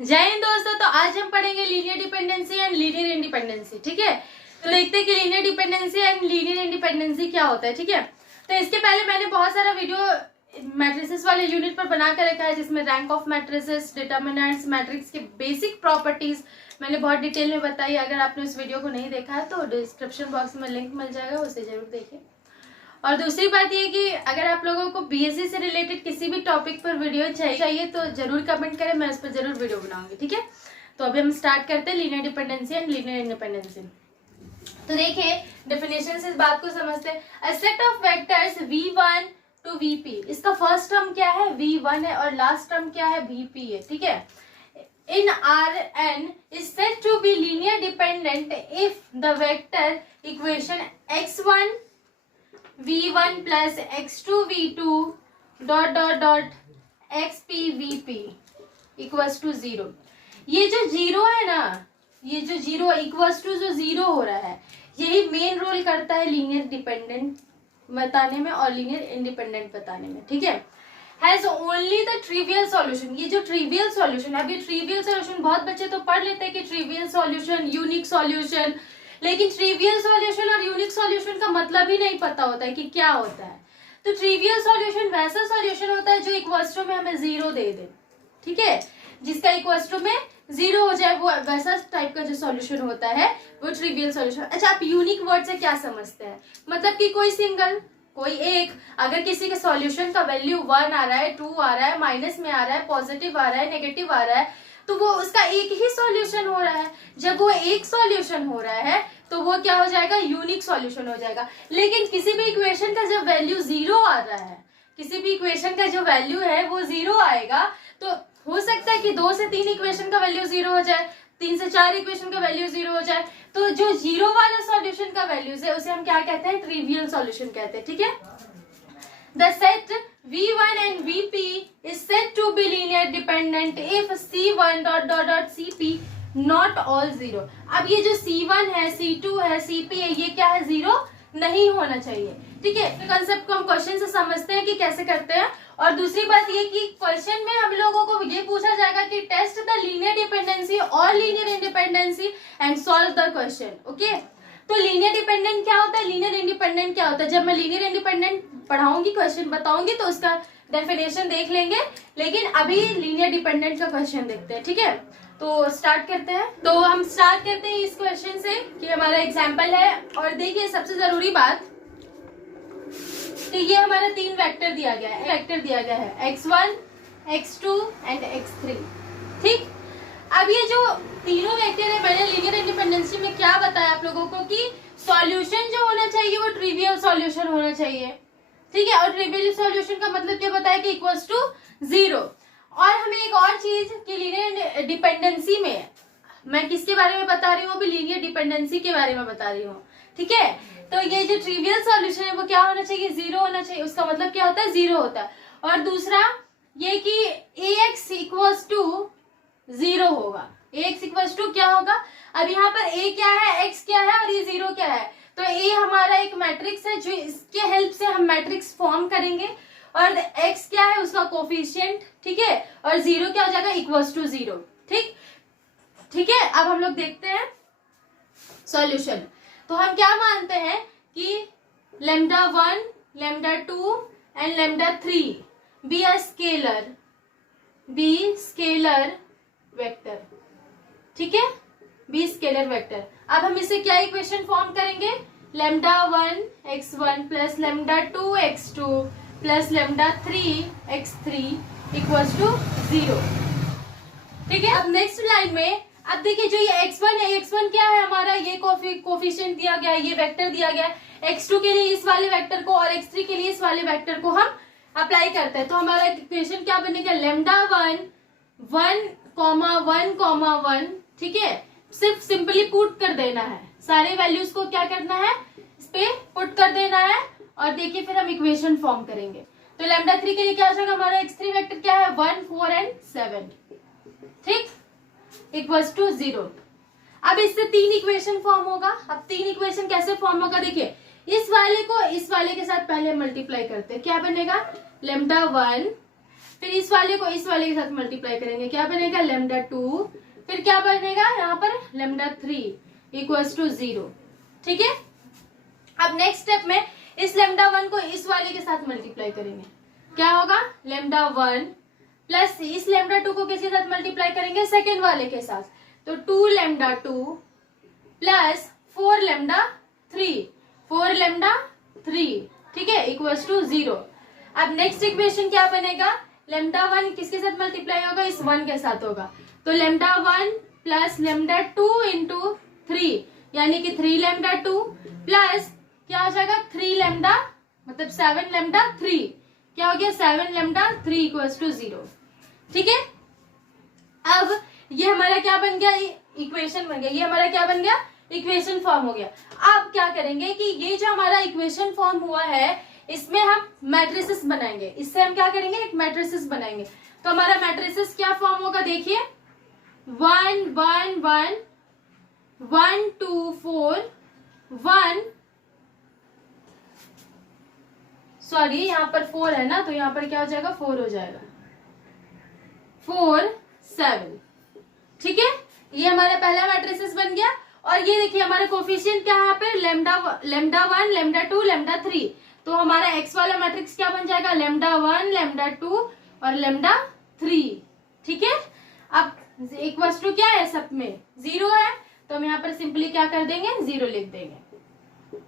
जय हिंद दोस्तों। तो आज हम पढ़ेंगे linear dependency and linear independency. ठीक है, तो देखते हैं कि linear dependency and linear independency क्या होता है। ठीक है, तो इसके पहले मैंने बहुत सारा वीडियो मैट्रिसेस वाले यूनिट पर बना कर रखा है, जिसमें rank of matrices, determinants, matrix के बेसिक प्रॉपर्टीज मैंने बहुत डिटेल में बताई। अगर आपने उस वीडियो को नहीं देखा है तो डिस्क्रिप्शन बॉक्स में लिंक मिल जाएगा, उसे जरूर देखिए। और दूसरी बात ये कि अगर आप लोगों को बीएससी से रिलेटेड किसी भी टॉपिक पर वीडियो चाहिए तो जरूर कमेंट करें, मैं उस पर जरूर वीडियो बनाऊंगी। ठीक है, तो अभी हम स्टार्ट करते हैं linear dependency and linear independency. तो देखिए डेफिनेशन से इस बात को समझते हैं। A set of vectors v1 to vp, इसका फर्स्ट टर्म क्या है v1 है और लास्ट टर्म क्या है vp है। ठीक है, in Rn is said to be linear dependent if the vector equation x1 v1 plus x2 v2 dot dot dot xp vp equals to 0। ये जो जीरो है ना, ये जो जीरो इक्वल्स टू जो जीरो हो रहा है, यही मेन रोल करता है लीनियर डिपेंडेंट बताने में और लीनियर इंडिपेंडेंट बताने में। ठीक है, has only the trivial solution. ये जो ट्रिवियल सॉल्यूशन है, अभी ट्रिवियल सॉल्यूशन बहुत बच्चे तो पढ़ लेते हैं कि ट्रिवियल सॉल्यूशन, यूनिक सॉल्यूशन, लेकिन ट्रिवियल सॉल्यूशन और यूनिक सॉल्यूशन का मतलब ही नहीं पता होता है कि क्या होता है। तो ट्रिवियल सॉल्यूशन वैसा सॉल्यूशन होता है जो इक्वल्स टू में हमें जीरो दे दे। ठीक है, जिसका इक्वल्स टू में जीरो हो जाए, वो वैसा टाइप का जो सॉल्यूशन होता है वो ट्रिवियल सॉल्यूशन। अच्छा, आप यूनिक वर्ड से क्या समझते हैं? मतलब कि कोई सिंगल, कोई एक, अगर किसी के सॉल्यूशन का वैल्यू 1 आ रहा है, 2 आ रहा है, माइनस में आ रहा है, पॉजिटिव आ रहा है, नेगेटिव आ रहा है, तो वो उसका एक ही सॉल्यूशन हो रहा है। जब वो एक सॉल्यूशन हो रहा है तो वो क्या हो जाएगा? यूनिक सॉल्यूशन हो जाएगा। लेकिन किसी भी इक्वेशन का जब वैल्यू जीरो आ रहा है, किसी भी इक्वेशन का जो वैल्यू है वो जीरो आएगा, तो हो सकता है कि 2 से 3 इक्वेशन का वैल्यू जीरो हो जाए, 3 से 4 इक्वेशन का वैल्यू जीरो हो जाए। तो जो जीरो वाला सॉल्यूशन का वैल्यूज है उसे हम क्या कहते हैं? ट्रिवियल सॉल्यूशन कहते हैं। ठीक है, the set v1 and vp is said to be linear dependent if c1 dot dot dot cp not all zero। अब ये जो c1 है, c2 है, cp है, ये क्या है? जीरो नहीं होना चाहिए। ठीक है, तो कंसेप्ट को हम क्वेश्चन से समझते हैं कि कैसे करते हैं। और दूसरी बात ये कि क्वेश्चन में हम लोगों को ये पूछा जाएगा कि टेस्ट द लीनियर डिपेंडेंसी और linear independency and solve the question. Okay, तो लीनियर डिपेंडेंट क्या होता है, लीनियर इंडिपेंडेंट क्या होता है? जब मैं लीनियर इंडिपेंडेंट पढ़ाऊंगी, क्वेश्चन बताऊंगी तो उसका डेफिनेशन देख लेंगे, लेकिन अभी लीनियर डिपेंडेंट का क्वेश्चन देखते हैं। ठीक है, तो स्टार्ट करते हैं। तो हम स्टार्ट करते हैं इस क्वेश्चन से कि हमारा एग्जाम्पल है। और देखिए सबसे जरूरी बात, तो ये हमारा 3 वेक्टर दिया गया है, वेक्टर दिया गया है x1, x2 एंड x3। ठीक, अब ये जो तीनों वेक्टर है, मैंने लीनियर इंडिपेंडेंसी में क्या बताया आप लोगों को कि सॉल्यूशन जो होना चाहिए वो ट्रिवियल सॉल्यूशन होना चाहिए। ठीक है, और ट्रिवियल सॉल्यूशन का मतलब क्या बताया कि इक्वल्स टू जीरो। और हमें एक और चीज कि लीनियर डिपेंडेंसी में मैं किसके बारे में बता रही हूँ? अभी लीनियर डिपेंडेंसी के बारे में बता रही हूँ। ठीक है, तो ये जो ट्रिवियल सॉल्यूशन है वो क्या होना चाहिए? जीरो होना चाहिए। उसका मतलब क्या होता है? जीरो होता है। और दूसरा ये कि ax इक्वल्स टू जीरो होगा। ax इक्वल्स टू क्या होगा? अब यहाँ पर a क्या है, x क्या है और ये जीरो क्या है? तो a हमारा एक मैट्रिक्स है जो इसके हेल्प से हम मैट्रिक्स फॉर्म करेंगे, और x क्या है? उसका कोफिशिएंट। ठीक है, और जीरो क्या हो जाएगा? Equals to zero. ठीक, ठीक है, अब हम लोग देखते हैं सॉल्यूशन। तो हम क्या मानते हैं कि λ1, λ2 and λ3 be a scalar vector. ठीक है, बी स्केलर वेक्टर। अब हम इसे क्या इक्वेशन फॉर्म करेंगे? λ1 x1 plus λ2 x2 plus λ3 x3 equals to 0। ठीक है, अब नेक्स्ट लाइन में अब देखिए जो ये x1 है, x1 क्या है हमारा? ये कोफिशिएंट दिया गया है, ये वेक्टर दिया गया है। x2 के लिए इस वाले वेक्टर को और x3 के लिए इस वाले वेक्टर को हम अप्लाई करते हैं, तो हमारा इक्वेशन क्या बनेगा? λ1 1,1,1। ठीक है, सिर्फ सिंपली पुट कर देना है, सारे वैल्यूज को क्या करना है? इस पे पुट कर देना है, और देखिए फिर हम इक्वेशन फॉर्म करेंगे। तो λ3 के लिए क्या हो जाएगा? हमारा x3 वेक्टर क्या है? 1, 4 एंड 7। ठीक, इक्वल्स टू 0। अब इससे 3 इक्वेशन फॉर्म होगा। अब 3 इक्वेशन कैसे फॉर्म होगा? देखिए इस वाले को इस वाले के साथ पहले मल्टीप्लाई करते हैं, क्या बनेगा? λ1 फिर इस वाले को इस वाले के साथ मल्टीप्लाई करेंगे, क्या बनेगा लेमडा 2, फिर क्या बनेगा यहाँ पर लेमडा 3 इक्वल्स टू 0। ठीक है, अब नेक्स्ट स्टेप में इस लेमडा 1 को इस वाले के साथ मल्टीप्लाई करेंगे, क्या होगा लेमडा 1 प्लस इस लेमडा 2 को किसके साथ मल्टीप्लाई करेंगे सेकेंड वाले के साथ, तो 2 लेमडा 2 प्लस 4 लेमडा 3, 4 लेमडा 3, ठीक है, इक्वल्स टू 0। अब नेक्स्ट इक्वेशन क्या बनेगा, लेमडा 1 किसके साथ मल्टीप्लाई होगा, इस 1 के साथ होगा, तो लेमडा 1 प्लस लेमडा 2 इंटू 3 यानी कि 3 लेमडा 2 प्लस क्या हो जाएगा 3 लेमडा मतलब 7 लेमडा 3, क्या हो गया 7 लेमडा 3 इक्वल्स टू 0। ठीक है, अब ये हमारा क्या बन गया, इक्वेशन बन गया, ये हमारा क्या बन गया इक्वेशन फॉर्म हो गया। अब क्या करेंगे कि ये जो हमारा इक्वेशन फॉर्म हुआ है इसमें हम मैट्रिसेस बनाएंगे, इससे हम क्या करेंगे एक मैट्रिसेस बनाएंगे। तो हमारा मैट्रिसेस क्या फॉर्म होगा देखिए 1 1 1 1 2 4 1, सॉरी यहाँ पर 4 है ना, तो यहाँ पर क्या हो जाएगा 4 हो जाएगा 4 7। ठीक है, ये हमारा पहला मैट्रिसेस बन गया। और ये देखिए हमारा कोफिशिएंट क्या है यहाँ पे लेमडा 1 लेमडा 2 लेमडा 3, तो हमारा एक्स वाला मैट्रिक्स क्या बन जाएगा लेमडा 1 लेमडा 2 और लेमडा 3। ठीक है, अब इक्वल्स टू क्या है सब में 0 है, तो हम यहाँ पर सिंपली क्या कर देंगे 0 लिख देंगे।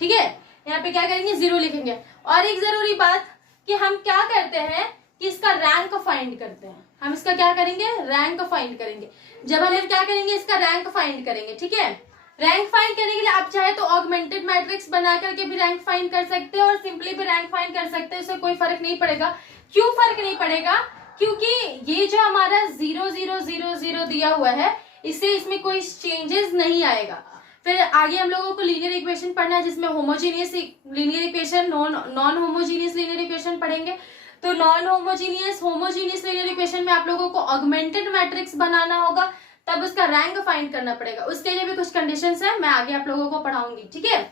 ठीक है, यहाँ पे क्या करेंगे 0 लिखेंगे। और एक जरूरी बात कि हम क्या करते हैं कि इसका रैंक फाइंड करते हैं, हम इसका क्या करेंगे रैंक फाइंड करेंगे। जब हम क्या करेंगे इसका रैंक फाइंड करेंगे, ठीक है, रैंक फाइंड करने के लिए आप चाहे तो ऑगमेंटेड मैट्रिक्स बना करके भी रैंक फाइंड कर सकते हैं और सिंपली भी रैंक फाइंड कर सकते हैं, उससे कोई फर्क नहीं पड़ेगा। क्यों फर्क नहीं पड़ेगा, क्योंकि ये जो हमारा 0 0 0 0 दिया हुआ है इससे इसमें कोई चेंजेस नहीं आएगा। फिर आगे हम लोगों को लीनियर इक्वेशन पढ़ना है जिसमें homogeneous linear equation non homogeneous linear equation पढ़ेंगे। तो नॉन होमोजीनियस लीनियर इक्वेशन में आप लोगों को ऑगमेंटेड मैट्रिक्स बनाना होगा, तब उसका रैंक फाइंड करना पड़ेगा। उसके लिए भी कुछ कंडीशंस है, मैं आगे आप लोगों को पढ़ाऊंगी। ठीक है,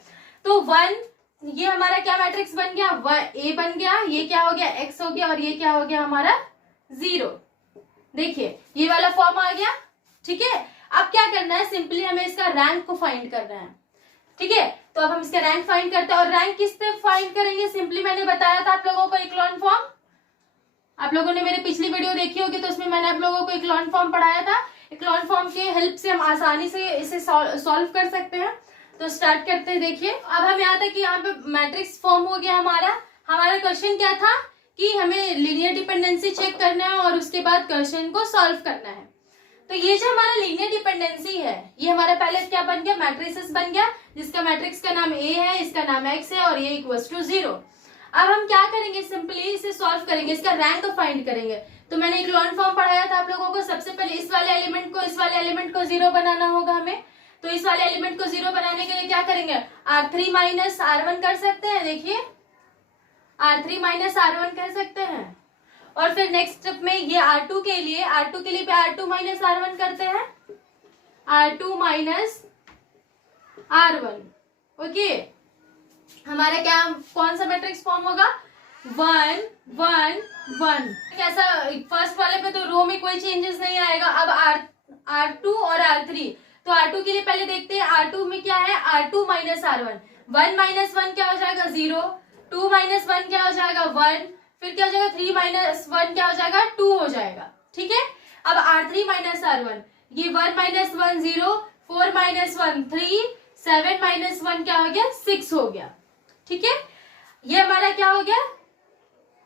तो 1 ये हमारा क्या मैट्रिक्स बन गया ए बन गया, ये क्या हो गया एक्स हो गया और ये क्या हो गया हमारा 0। देखिए ये वाला फॉर्म आ गया। ठीक है, अब क्या करना है सिंपली हमें इसका रैंक को फाइंड करना है। ठीक है, तो अब हम इसका रैंक फाइंड करते हैं और रैंक किससे फाइंड करेंगे, सिंपली मैंने बताया था आप लोगों को इक्लॉन फॉर्म। आप लोगों ने मेरी पिछली वीडियो देखी होगी तो उसमें मैंने आप लोगों को इक्लॉन फॉर्म पढ़ाया था। इक्लॉन फॉर्म के हेल्प से हम आसानी से इसे सॉल्व कर सकते हैं। तो स्टार्ट करते हैं। देखिए अब हम यहाँ तक कि यहाँ पे मैट्रिक्स फॉर्म हो गया हमारा क्वेश्चन क्या था कि हमें लीनियर डिपेंडेंसी चेक करना है और उसके बाद क्वेश्चन को सॉल्व करना है। तो ये जो हमारा लीनियर डिपेंडेंसी है ये हमारा पहले क्या बन गया मैट्रिसेस बन गया, जिसका मैट्रिक्स का नाम ए है, इसका नाम एक्स है और ये इक्वल्स टू 0। अब हम क्या करेंगे सिंपली इसे सॉल्व करेंगे, इसका रैंक फाइंड करेंगे। तो मैंने इक्लॉन फॉर्म पढ़ाया था आप लोगों को। सबसे पहले इस वाले एलिमेंट को 0 बनाना होगा हमें। तो इस वाले एलिमेंट को 0 बनाने के लिए क्या करेंगे R3 माइनस R1 कर सकते हैं। देखिए R3 माइनस R1 कर सकते हैं और फिर नेक्स्ट स्टेप में ये R2 के लिए पे R2 माइनस R1 करते हैं, R2 माइनस R1। ओके, हमारा क्या कौन सा मैट्रिक्स फॉर्म होगा 1 1 1। कैसा फर्स्ट वाले पे तो रो में कोई चेंजेस नहीं आएगा। अब R2 और R3, तो R2 के लिए पहले देखते हैं R2 में क्या है R2 माइनस R1। 1 माइनस 1 क्या हो जाएगा 0, 2 माइनस 1 क्या हो जाएगा 1, फिर क्या हो जाएगा 3 माइनस 1 क्या हो जाएगा 2 हो जाएगा। ठीक है, अब R3 माइनस R1 ये 1 माइनस 1 0, 4 माइनस 1 3, 7 माइनस 1 क्या हो गया 6 हो गया। ठीक है, ये हमारा क्या हो गया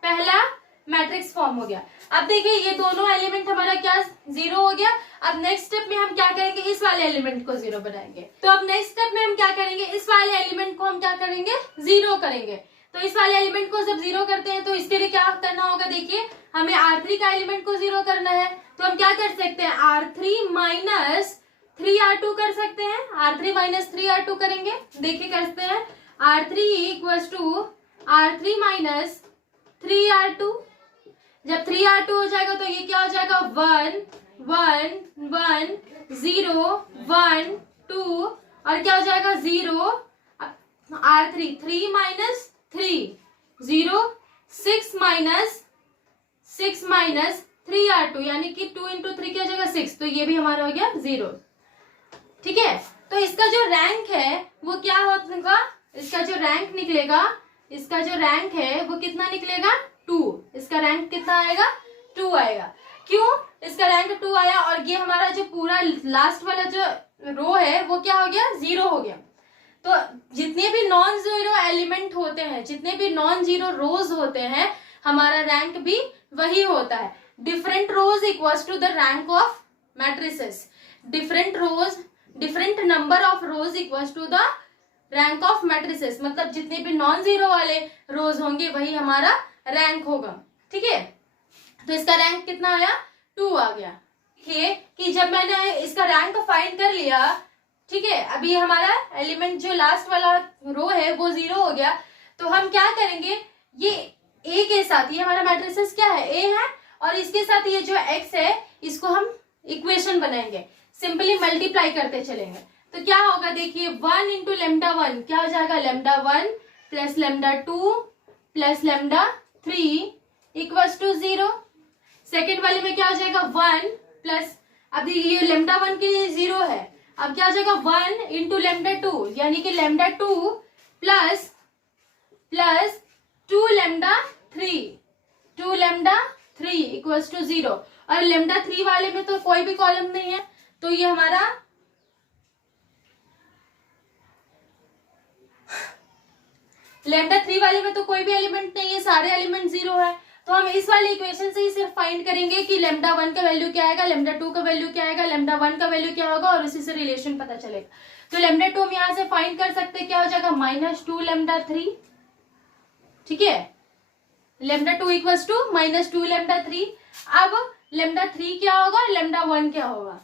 पहला मैट्रिक्स फॉर्म हो गया। अब देखिए ये दोनों एलिमेंट हमारा क्या 0 हो गया। अब नेक्स्ट स्टेप में हम क्या करेंगे इस वाले एलिमेंट को 0 बनाएंगे। तो अब नेक्स्ट स्टेप में हम क्या करेंगे इस वाले एलिमेंट को हम क्या करेंगे 0 करेंगे। तो इस वाले एलिमेंट को जब 0 करते हैं तो इसके लिए क्या करना होगा, देखिए हमें R3 का एलिमेंट को 0 करना है। तो हम क्या कर सकते हैं R3 माइनस 3R2 कर सकते हैं, R3 माइनस 3R2 करेंगे। देखिए करते हैं R3 equals to R3 minus 3R2। जब 3R2 हो जाएगा तो ये क्या हो जाएगा 1 1 1 0 1 2 और क्या हो जाएगा 0 R3 3 minus 3 0 6 minus 6 minus 3R2 यानी कि 2 इंटू 3 क्या हो जाएगा 6, तो ये भी हमारा हो गया 0। ठीक है, तो इसका जो रैंक है वो क्या होगा, इसका जो रैंक निकलेगा, इसका जो रैंक है वो कितना निकलेगा 2। इसका रैंक कितना आएगा 2 आएगा। क्यों इसका रैंक 2 आया, और ये हमारा जो पूरा लास्ट वाला जो रो है वो क्या हो गया 0 हो गया। तो जितने भी नॉन जीरो एलिमेंट होते हैं, जितने भी नॉन जीरो रोज होते हैं, हमारा रैंक भी वही होता है। Different rows equals to the rank of matrices. Different rows, different number of rows equals to the rank of matrices, मतलब जितने भी नॉन जीरो वाले रोज होंगे वही हमारा रैंक होगा। ठीक है, तो इसका रैंक कितना आया 2 आ गया। देखिए कि जब मैंने इसका रैंक फाइंड कर लिया, ठीक है, अभी हमारा एलिमेंट जो लास्ट वाला रो है वो 0 हो गया, तो हम क्या करेंगे, ये ए के साथ, ये हमारा मैट्रिसेस क्या है ए है, और इसके साथ ये जो एक्स है इसको हम इक्वेशन बनाएंगे, सिंपली मल्टीप्लाई करते चलेंगे। तो क्या होगा देखिए 1 इंटू लेमडा 1 क्या हो जाएगा lambda 1 plus lambda 2 plus lambda 3 equals to 0। Second वाले में क्या हो जाएगा 1 प्लस, अभी ये लेमडा 1 के लिए 0 है, अब क्या हो जाएगा 1 इंटू लेमडा 2 यानी कि lambda 2 plus plus 2 lambda 3, 2 lambda 3 equals to 0। और लेमडा 3 वाले में तो कोई भी कॉलम नहीं है, तो ये हमारा लेमडा 3 वाले में तो कोई भी एलिमेंट नहीं है, सारे एलिमेंट 0 है। तो हम इस वाले इक्वेशन से ही सिर्फ फाइंड करेंगे कि लेमडा 1 का वैल्यू क्या आएगा, लेमडा 2 का वैल्यू क्या आएगा, लेमडा 1 का वैल्यू क्या होगा, और उसी से रिलेशन पता चलेगा। तो लेमडा 2 हम यहाँ से फाइंड कर सकते हैं, क्या हो जाएगा -2 लेमडा 3। ठीक है, लेमडा 2 इक्वल्स टू -2 लेमडा 3। अब लेमडा 3 क्या होगा और लेमडा 1 क्या होगा,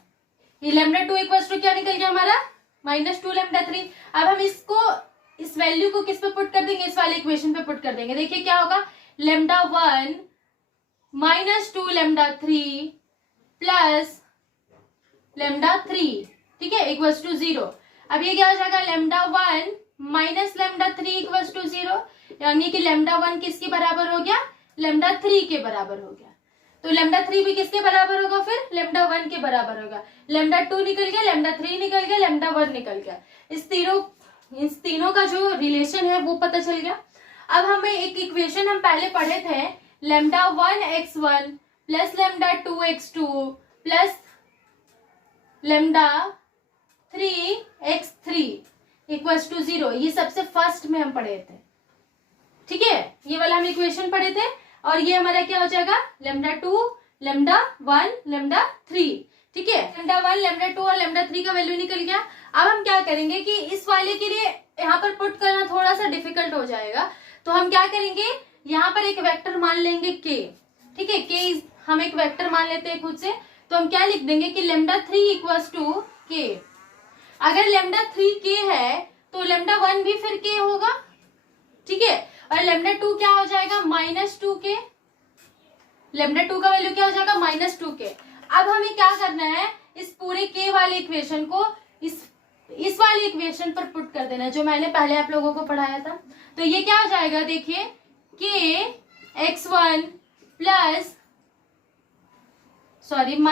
ये लेमडा 2 इक्वल्स टू क्या निकल गया हमारा -2 लेमडा 3। अब हम इसको, इस वैल्यू को किस पे पुट कर देंगे, इस वाले इक्वेशन पे पुट कर देंगे। देखिए क्या होगा लेमडा 1 -2 लेमडा 3 प्लस लेमडा 3, ठीक है, इक्वल्स टू 0। अब ये क्या हो जाएगा lambda 1 minus lambda 3 equals to 0, यानी कि लेमडा 1 किसके बराबर हो गया लेमडा 3 के बराबर हो गया। तो लेमडा 3 भी किसके बराबर होगा फिर लेमडा 1 के बराबर होगा। लेमडा 2 निकल गया, लेमडा 3 निकल गया, लेमडा 1 निकल गया। इस तीनों का जो रिलेशन है वो पता चल गया। अब हमें एक इक्वेशन हम पहले पढ़े थे, lambda 1x1 plus lambda 2x2 plus lambda 3x3 equals to 0। ये सबसे फर्स्ट में हम पढ़े थे, ठीक है, ये वाला हम इक्वेशन पढ़े थे। और ये हमारा क्या हो जाएगा लेमडा 2 लेमडा 1 लेमडा 3, ठीक है, लेमडा 1 लेमडा 2 और लेमडा 3 का वैल्यू निकल गया। अब हम क्या करेंगे कि इस वाले के लिए यहाँ पर पुट करना थोड़ा सा डिफिकल्ट हो जाएगा, तो हम क्या करेंगे यहाँ पर एक वेक्टर मान लेंगे k, ठीक है, k हम एक वेक्टर मान लेते हैं खुद से। तो हम क्या लिख देंगे कि लेमडा 3 इक्वल्स टू k। अगर लेमडा 3 k है तो लेमडा 1 भी फिर k होगा, ठीक है, और लेमडा 2 क्या हो जाएगा -2k। लेमडा 2 का वैल्यू क्या हो जाएगा -2k। अब हमें क्या करना है, इस पूरे k वाले इक्वेशन को इस वाले इक्वेशन पर पुट कर देना, जो मैंने पहले आप लोगों को पढ़ाया था। तो ये क्या हो जाएगा देखिए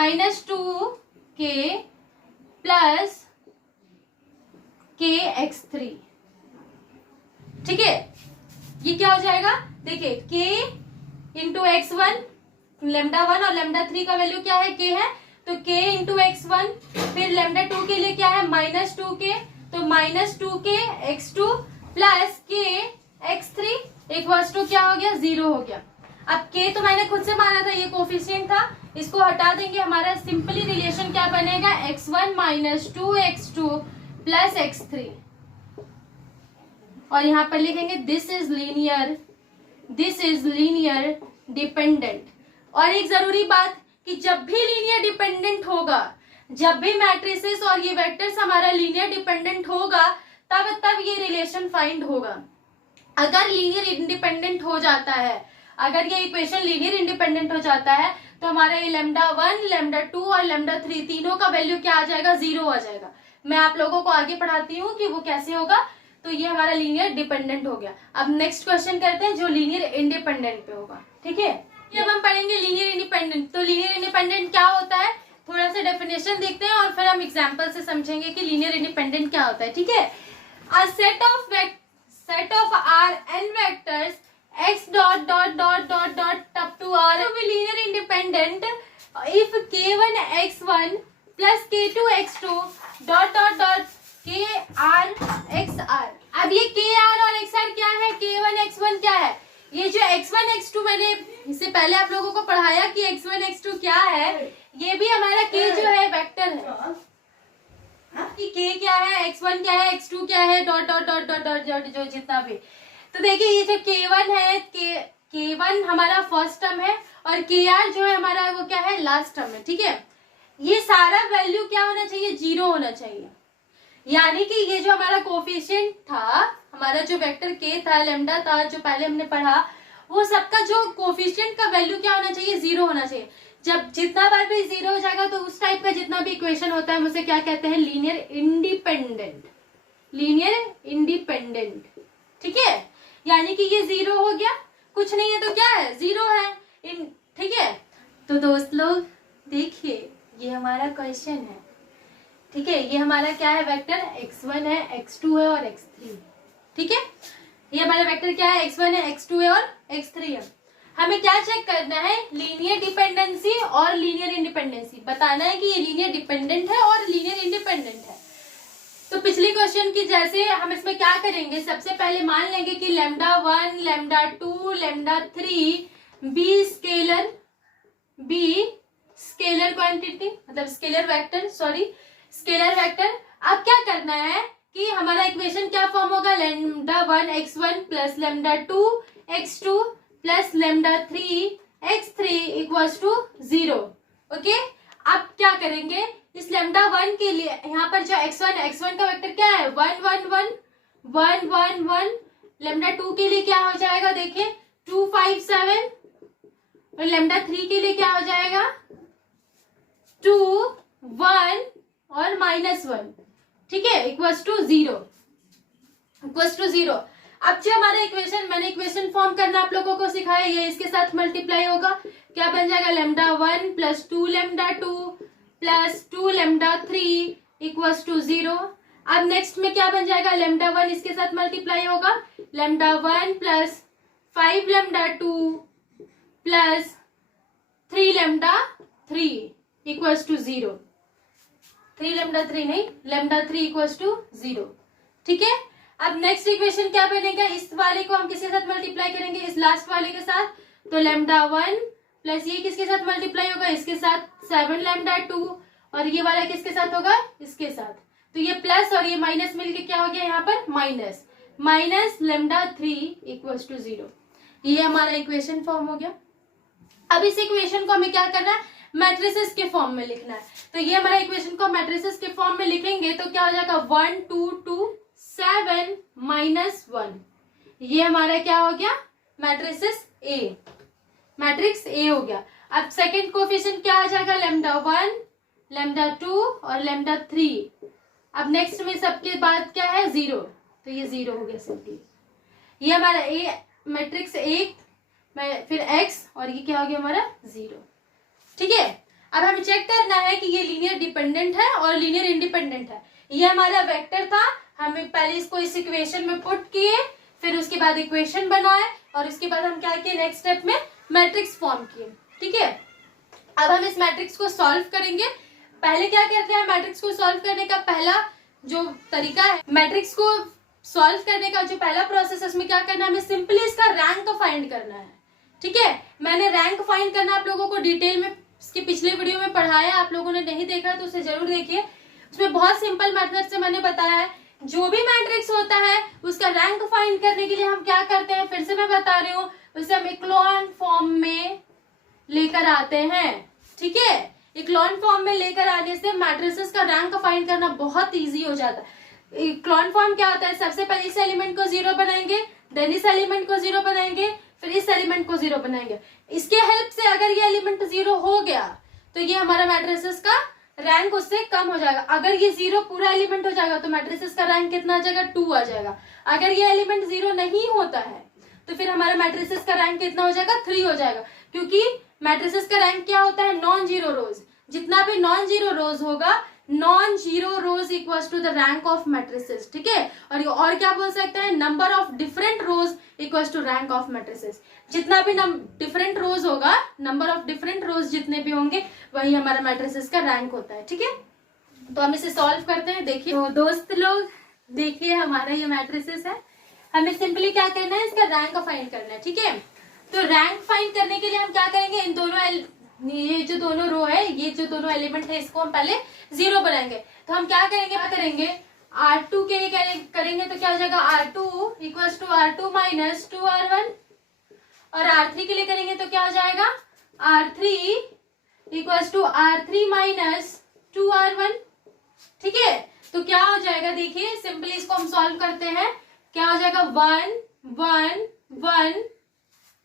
-2k प्लस kx3, ठीक है, ये क्या हो जाएगा देखिए k इंटू x1, लेमडा 1 और लेमडा 3 का वैल्यू क्या है k है, तो k इंटू x1, फिर लेमडा 2 के लिए क्या है -2k, तो -2k x2 plus k x3 equals to क्या हो गया 0 हो गया। अब k तो मैंने खुद से माना था, ये कोफिशिएंट था, इसको हटा देंगे, हमारा सिंपली रिलेशन क्या बनेगा x1 -2x2 प्लस x3, और यहाँ पर लिखेंगे दिस इज लीनियर डिपेंडेंट। और एक जरूरी बात कि जब भी लीनियर डिपेंडेंट होगा, जब भी मैट्रिसेस और ये वेक्टर्स हमारा लीनियर डिपेंडेंट होगा, तब ये रिलेशन फाइंड होगा। अगर लीनियर इंडिपेंडेंट हो जाता है, अगर ये इक्वेशन लीनियर इंडिपेंडेंट हो जाता है, तो हमारा ये लेमडा 1 लेमडा 2 और लेमडा 3 तीनों का वैल्यू क्या आ जाएगा 0 आ जाएगा। मैं आप लोगों को आगे पढ़ाती हूँ कि वो कैसे होगा। तो ये हमारा लीनियर डिपेंडेंट हो गया। अब नेक्स्ट क्वेश्चन करते हैं जो लीनियर इंडिपेंडेंट पे होगा, ठीक है। अब हम पढ़ेंगे लीनियर इंडिपेंडेंट। तो लीनियर इंडिपेंडेंट क्या होता है, थोड़ा सा डेफिनेशन देखते हैं और फिर हम एग्जांपल से समझेंगे कि लीनियर इंडिपेंडेंट क्या होता है। ठीक है, a set of R n vectors x dot dot dot dot dot up to r will be linear independent if k1 x1 plus k2 x2 dot dot dot k r x r। अब ये k r और x r क्या है, k1 x1 क्या है, ये जो x1 x2 मैंने इससे पहले आप लोगों को पढ़ाया कि x1 x2 क्या है, ये भी हमारा k जो है वेक्टर है कि k क्या है, x1 क्या है, x2 क्या है, dot dot dot dot dot जो जितना भी। तो देखिए ये जो k1 है, k1 हमारा फर्स्ट टर्म है और kr जो है हमारा वो क्या है, लास्ट टर्म है। ठीक है, ये सारा वैल्यू क्या होना चाहिए, 0 होना चाहिए। यानी कि ये जो हमारा कोफिशिएंट था, हमारा जो वेक्टर k था, लैम्डा था, जो पहले हमने पढ़ा, वो सबका जो कोफिशिएंट का वैल्यू क्या होना चाहिए, 0 होना चाहिए। जब जितना बार भी 0 हो जाएगा तो उस टाइप का जितना भी इक्वेशन होता है उसे क्या कहते हैं, लीनियर इंडिपेंडेंट। लीनियर इंडिपेंडेंट, ठीक है, यानी कि ये 0 हो गया, कुछ नहीं है तो क्या है, 0 है। ठीक है, तो दोस्त लोग देखिए ये हमारा क्वेश्चन है। ठीक है, ये हमारा क्या है, वेक्टर x1 है, x2 है और x3। ठीक है, ये हमारा वेक्टर क्या है, x1 है, x2 है और x3 है। हमें क्या चेक करना है, लीनियर डिपेंडेंसी और लीनियर इंडिपेंडेंसी। बताना है कि ये लीनियर डिपेंडेंट है और लीनियर इंडिपेंडेंट है। तो पिछले क्वेश्चन की जैसे हम इसमें क्या करेंगे, सबसे पहले मान लेंगे कि lambda 1, lambda 2, lambda 3 be scalar quantity, मतलब स्केलर वेक्टर, स्केलर वेक्टर। अब क्या करना है कि हमारा इक्वेशन क्या फॉर्म होगा, lambda 1 x1 plus lambda 2 x2 plus lambda 3 x3 equals to 0। Okay, अब क्या करेंगे, इस लैम्डा 1 के लिए यहाँ पर जो x1 का वेक्टर क्या है, 1 1 1 1 1 1। लैम्डा 2 के लिए क्या हो जाएगा, देखिए 2 5 7। और लैम्डा 3 के लिए क्या हो जाएगा, 2 1 और -1। ठीक है, इक्वल्स टू 0। अब जो हमारा इक्वेशन, मैंने इक्वेशन फॉर्म करना आप लोगों को सिखाया, ये इसके साथ मल्टीप्लाई होगा, क्या बन जाएगा, lambda 1 plus 2 lambda 2 plus 2 lambda 3 equals to 0। अब नेक्स्ट में क्या बन जाएगा, लैम्डा 1 इसके साथ मल्टीप्लाई होगा, lambda 1 plus 5 lambda 2 plus 3 lambda 3 equals to 0। 3 lambda 3 नहीं, लैम्डा 3 इक्वल्स टू 0। ठीक है, अब नेक्स्ट इक्वेशन क्या बनेगा, इस वाले को हम किसके साथ मल्टीप्लाई करेंगे, इस लास्ट वाले के साथ। तो लैम्डा 1 प्लस ये किसके साथ मल्टीप्लाई होगा, इसके साथ 7 लैम्डा 2 और ये वाला किसके साथ होगा, इसके साथ। तो ये प्लस और ये माइनस मिलके क्या हो गया, यहाँ पर माइनस लैम्डा 3 इक्वल्स टू 0। ये हमारा इक्वेशन फॉर्म हो गया। अब इस इक्वेशन को हमें क्या करना है, मैट्रिसेस के फॉर्म में लिखना है। तो ये हमारा इक्वेशन को मैट्रिसेस के फॉर्म में लिखेंगे तो क्या हो जाएगा, 1 2 2 7 -1। ये हमारा क्या हो गया, मैट्रिसेस ए, मैट्रिक्स ए हो गया। अब सेकंड कोफिशिएंट क्या आ जाएगा, लैम्डा 1, लैम्डा 2 और लैम्डा 3। अब नेक्स्ट में सबके बाद क्या है, 0, तो ये 0 हो गया सिंपली। ये हमारा ए मैट्रिक्स ए, फिर x और ये क्या हो गया हमारा 0। ठीक है, अब हमें चेक करना है कि ये लीनियर डिपेंडेंट है और लीनियर इंडिपेंडेंट है। ये हमारा वेक्टर था, हमें पहले इसको इस इक्वेशन में पुट किए, फिर उसके बाद इक्वेशन बनाए और उसके बाद हम क्या किए, नेक्स्ट स्टेप में मैट्रिक्स फॉर्म किए। ठीक है, अब हम इस मैट्रिक्स को सॉल्व करेंगे। पहले क्या करते हैं, मैट्रिक्स को सॉल्व करने का पहला जो तरीका है, मैट्रिक्स को सॉल्व करने का जो पहला प्रोसेस है, उसमें क्या करना है, हमें सिंपली इसका रैंक फाइंड करना है। ठीक है, मैंने रैंक फाइंड करना आप लोगों को डिटेल में इसके पिछले वीडियो में पढ़ाया, आप लोगों ने नहीं देखा तो उसे जरूर देखिए। उसमें बहुत सिंपल मेथड से मैंने बताया है, जो भी मैट्रिक्स होता है उसका रैंक फाइंड करने के लिए हम क्या करते हैं, फिर से मैं बता रही हूँ, उसे हम इक्लोन फॉर्म में लेकर आते हैं। ठीक है, इक्लोन फॉर्म में लेकर आने से मैट्रिसेस का रैंक फाइंड करना बहुत ईजी हो जाता है। इक्लोन फॉर्म क्या होता है, सबसे पहले इस एलिमेंट को 0 बनाएंगे, देन इस एलिमेंट को 0 बनाएंगे, फिर इस एलिमेंट को 0 बनाएंगे। इसके हेल्प से अगर ये एलिमेंट 0 हो गया तो ये हमारा मैट्रिसेस का रैंक उससे कम हो जाएगा। अगर ये 0 पूरा एलिमेंट हो जाएगा तो मैट्रिसेस का रैंक कितना आ जाएगा, 2 आ जाएगा। अगर ये एलिमेंट 0 नहीं होता है तो फिर हमारा मैट्रिसेस का रैंक कितना हो जाएगा, 3 हो जाएगा। क्योंकि मैट्रिसेस का रैंक क्या होता है, नॉन जीरो रोज। जितना भी नॉन जीरो रोज होगा, non zero rows equals to the rank of matrices, ठीक है। और क्या बोल सकते हैं, number of different rows equals to rank of matrices. जितना भी डिफरेंट रोज होगा, नंबर ऑफ डिफरेंट रोज जितने भी होंगे, वही हमारा मैट्रिसेस का रैंक होता है, ठीक है। तो हम इसे सॉल्व करते हैं। देखिए तो दोस्त लोग, देखिए हमारा ये मैट्रिसेस है। हमें सिंपली क्या करना है, इसका रैंक फाइंड करना है, ठीक है। तो रैंक फाइंड करने के लिए हम क्या करेंगे, इन दोनों ये जो दोनों रो है, ये जो दोनों एलिमेंट है, इसको हम पहले जीरो बनाएंगे। तो हम क्या करेंगे R2 के लिए करेंगे तो क्या हो जाएगा, R2 equals to R2 minus 2R1, और R3 के लिए करेंगे तो क्या हो जाएगा, R3 equals to R3 minus 2R1, ठीक है। तो क्या हो जाएगा, देखिए सिंपली इसको हम सॉल्व करते हैं। क्या हो जाएगा, 1 1 1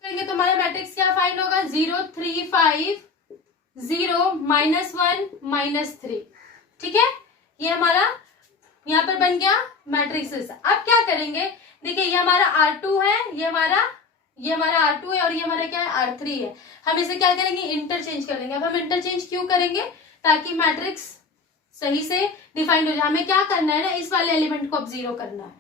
करेंगे तो हमारा मैट्रिक्स क्या फाइंड होगा, 0 3 5 0 -1 -3, ठीक है। ये हमारा यहाँ पर बन गया मैट्रिक्सेस। अब क्या करेंगे, देखिए ये हमारा R2 है, ये हमारा R2 है, और ये हमारा क्या है, R3 है। हम इसे क्या करेंगे, इंटरचेंज कर देंगे। अब हम इंटरचेंज क्यों करेंगे, ताकि मैट्रिक्स सही से डिफाइंड हो जाए। हमें क्या करना है ना, इस वाले एलिमेंट को अब जीरो करना है।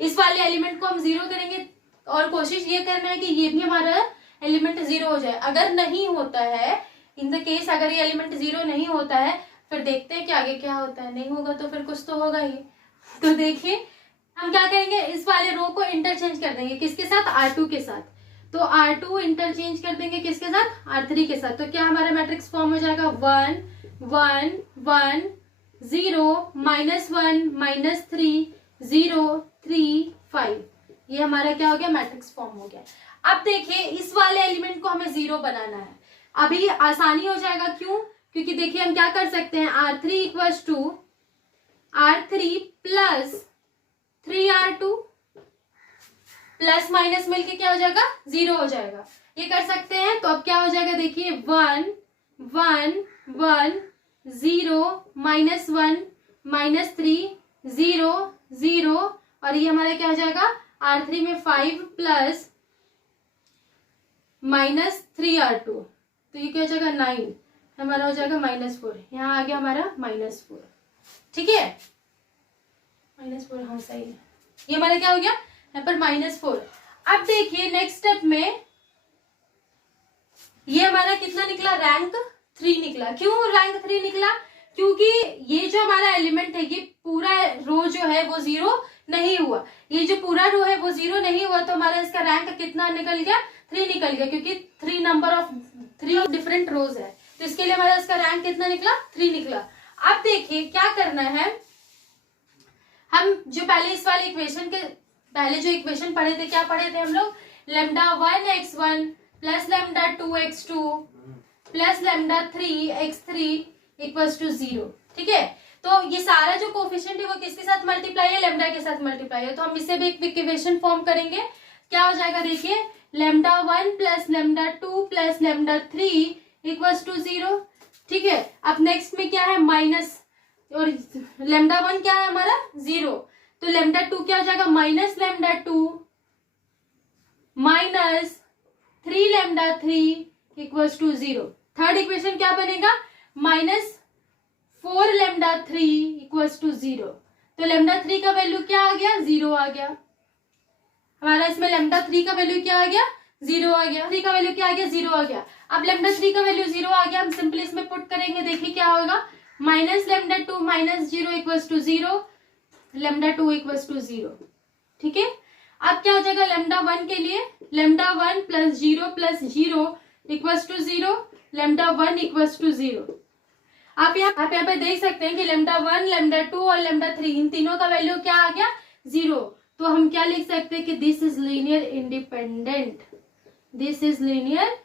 इस वाले एलिमेंट को हम जीरो करेंगे, और कोशिश ये करना है कि ये भी हमारा एलिमेंट जीरो हो जाए। अगर नहीं होता है, इन द केस अगर ये एलिमेंट जीरो नहीं होता है, फिर देखते हैं कि आगे क्या होता है। नहीं होगा तो फिर कुछ तो होगा ही। तो देखिए हम क्या करेंगे, इस वाले रो को इंटरचेंज कर देंगे, किसके साथ, R2 के साथ। तो R2 इंटरचेंज कर देंगे किसके साथ, R3 के साथ। तो क्या हमारा मैट्रिक्स फॉर्म हो जाएगा, 1 1 1 0 -1 -3 0 3 5। ये हमारा क्या हो गया, मैट्रिक्स फॉर्म हो गया। अब देखिए इस वाले एलिमेंट को हमें जीरो बनाना है। अभी आसानी हो जाएगा, क्यों, क्योंकि देखिए हम क्या कर सकते हैं, R3 equals to R3 plus 3R2, plus minus मिलके क्या हो जाएगा, जीरो हो जाएगा। ये कर सकते हैं। तो अब क्या हो जाएगा, देखिए 1 1 1 0 -1 -3 0 0, और ये हमारा क्या हो जाएगा, R3 में 5 प्लस -3R2, तो ये क्या हो जाएगा, 9, हमारा हो जाएगा -4। यहाँ आ गया हमारा -4, ठीक है, -4, हाँ सही है। ये हमारा क्या हो गया, यहाँ पर -4। अब देखिए नेक्स्ट स्टेप में ये हमारा कितना निकला, रैंक 3 निकला। क्यों रैंक 3 निकला, क्योंकि ये जो हमारा एलिमेंट है, ये पूरा रो जो है वो जीरो नहीं हुआ। ये जो पूरा रो है वो जीरो नहीं हुआ, तो हमारा इसका रैंक कितना निकल गया, 3 निकल गया, क्योंकि 3 नंबर ऑफ 3 डिफरेंट रोज है। तो इसके लिए हमारा इसका रैंक कितना निकला, 3 निकला। अब देखिए क्या करना है, हम जो पहले इस वाले इक्वेशन के पहले जो इक्वेशन पढ़े थे, क्या पढ़े थे हम लोग, λ1x1 plus λ2x2 plus λ3x3 equals to 0, ठीक है। तो ये सारा जो कोफिशिएंट है वो किसके साथ मल्टीप्लाई है, लैम्डा के साथ मल्टीप्लाई है। तो हम इसे भी एक इक्वेशन फॉर्म करेंगे। क्या हो जाएगा, देखिए λ1 प्लस λ2 प्लस λ3 इक्वल्स टू 0, ठीक है। अब नेक्स्ट में क्या है, माइनस, और λ1 क्या है हमारा 0, तो λ2 क्या हो जाएगा, minus λ2 minus 3λ3 equals to 0। Third equation क्या बनेगा, -4λ3 इक्वल्स टू 0। तो λ3 का वैल्यू क्या आ गया, 0 आ गया हमारा। इसमें λ3 का वैल्यू क्या आ गया, 0 आ गया। 3 का वैल्यू क्या आ गया, 0 आ गया। अब λ3 का वैल्यू 0 आ गया, हम सिंपली इसमें पुट करेंगे, देखिए क्या होगा, minus λ2 minus 0 equals to 0, λ2 equals to 0, ठीक है। अब क्या हो जाएगा, λ1 के लिए λ1 plus 0 plus 0 equals to 0, λ1 equals to 0। आप यहाँ पे देख सकते हैं कि λ1 λ2 और λ3 इन तीनों का वैल्यू क्या आ गया, 0। तो हम क्या लिख सकते हैं कि this is linear independent, this is linear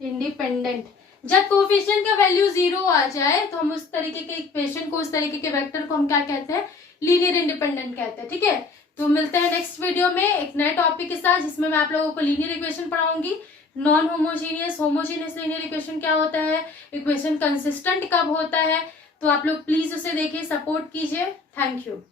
independent. जब कोफिशिएंट का वैल्यू 0 आ जाए तो हम उस तरीके के इक्वेशन को, उस तरीके के वेक्टर को हम क्या कहते हैं, लीनियर इंडिपेंडेंट कहते हैं, ठीक है। तो मिलते हैं नेक्स्ट वीडियो में एक नए टॉपिक के साथ, जिसमें मैं आप लोगों को लीनियर इक्वेशन पढ़ाऊंगी, non homogeneous, homogeneous linear equation क्या होता है, इक्वेशन कंसिस्टेंट कब होता है। तो आप लोग प्लीज उसे देखिए, सपोर्ट कीजिए। Thank you.